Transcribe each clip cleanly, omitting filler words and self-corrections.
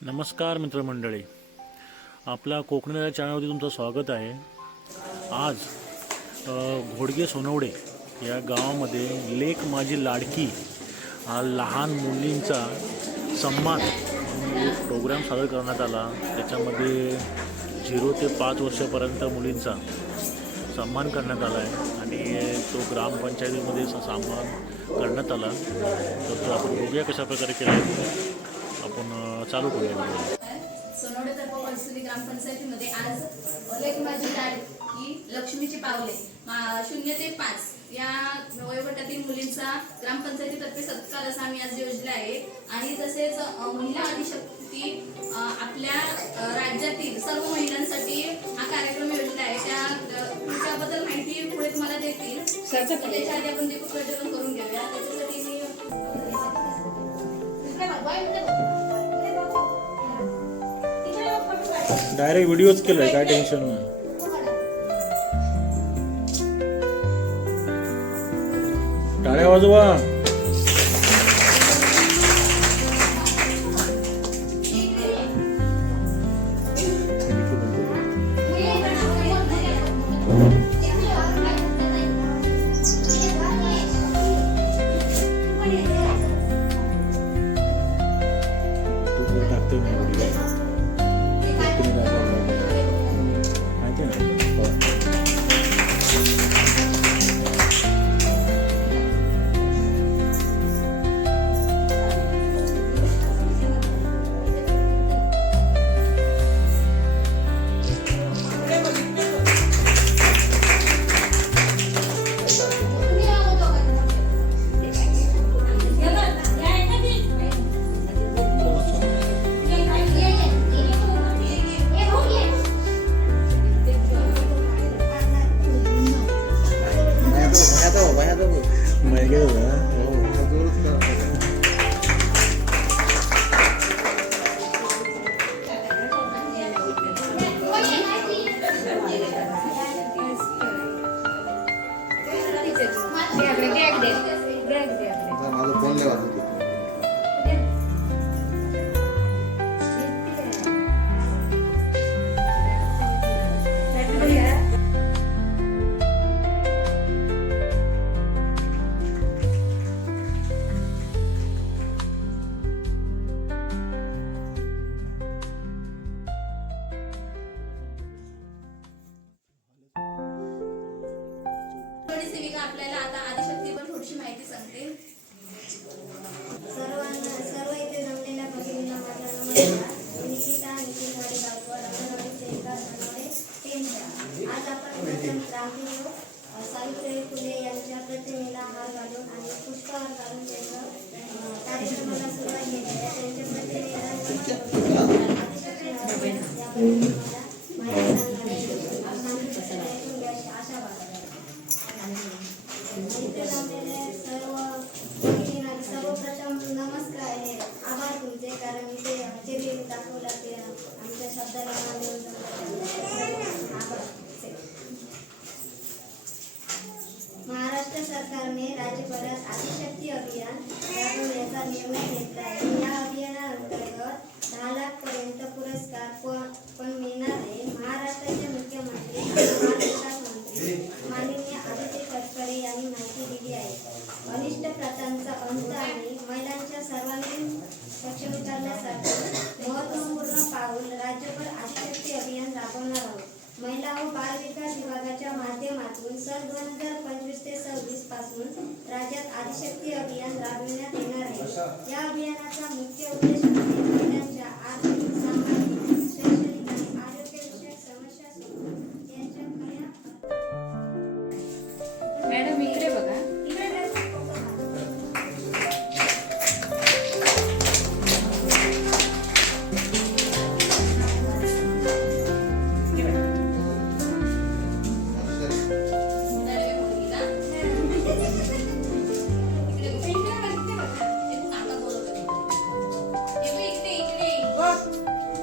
नमस्कार मित्रमंडळी, आपल्या कोकणी चॅनलवरती तुमचं स्वागत आहे. आज घोडगे सोनवडे या गावामध्ये लेक माझी लाडकी हा लहान मुलींचा सन्मान एक प्रोग्राम सादर करण्यात आला. त्याच्यामध्ये 0 ते 5 वर्षापर्यंत मुलींचा सन्मान करण्यात आला आहे आणि तो ग्रामपंचायतीमध्ये सन्मान करण्यात आला. तर आपण बघूया कशा प्रकारे केला आहे. आपण चालू करूया. सोनवडे तर्फे ग्रामपंचायतीमध्ये आज लेक माझी लाडकी लक्ष्मीची पावले 0 ते 5 या वयोगटातील मुलींचा ग्रामपंचायतीतर्फे सत्कार असा आम्ही आज योजला आहे. आणि तसेच महिला आदिशक्ती आपल्या राज्यातील सर्व महिलांसाठी हा कार्यक्रम योजला आहे. त्याबद्दल माहिती पुढे तुम्हाला देतील. त्याच्या आधी आपण दीपक प्रज्वलन करून घेऊया. त्याच्यासाठी मी डायरेक्ट व्हिडिओच केलाय, काय टेन्शन नाही. टाळ्या वाजवा. सेविका आपल्याला आता आदिशक्तीवर थोडीशी माहिती सांगते. सर्व इथे जमलेल्या भगिनींना माझा नमस्कार. निकिता निखिल गायकवाड अंगणवाडी सेविका सोनवडे पेंढा. आज आपण प्रथम क्रांतियोग सावित्रीबाई फुले यांच्या प्रतिमेला हार घालून आणि पुष्पहार घालून त्यांचं कार्यक्रमाला सुरुवात केली आहे. त्यांच्या प्रतिमेला आशा बाळगली. सर्वप्रथम नमस्कार आहे, आभार तुमचे, कारण इथे जे दाखवला ते आमच्या शब्दाला मान देऊन आभार. महाराष्ट्र सरकारने राज्यभरात आदिशक्ती अभियान राबवण्याचा निर्णय घेतला आहे. या अभियानाअंतर्गत 10 लाख पर्यंत पुरस्कार पण मिळणार आहे. महाराष्ट्राचे मुख्यमंत्री महाविकास मंत्री माननीय आदित्य तटकरे यांनी माहिती दिली आहे. अनिष्ट प्रथांचा अंत आणि महिलांच्या सर्वांगीण सक्षमीकरणासाठी महत्त्वपूर्ण पाऊल राज्यभर आदिशक्ती अभियान राबवणार आहोत. महिला व बाल विकास विभागाच्या माध्यमातून सन 2025 ते 26 पासून राज्यात आदिशक्ती अभियान राबविण्यात येणार आहे. या अभियानाचा मुख्य उद्देश म्हणजे महिलांच्या आर्थिक, सामाजिक, शैक्षणिक आणि आरोग्यविषयक समस्या सोडवून त्यांच्या खऱ्या मॅडम इकडे बघा.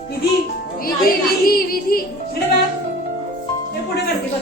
विधी पुढे करते बघ.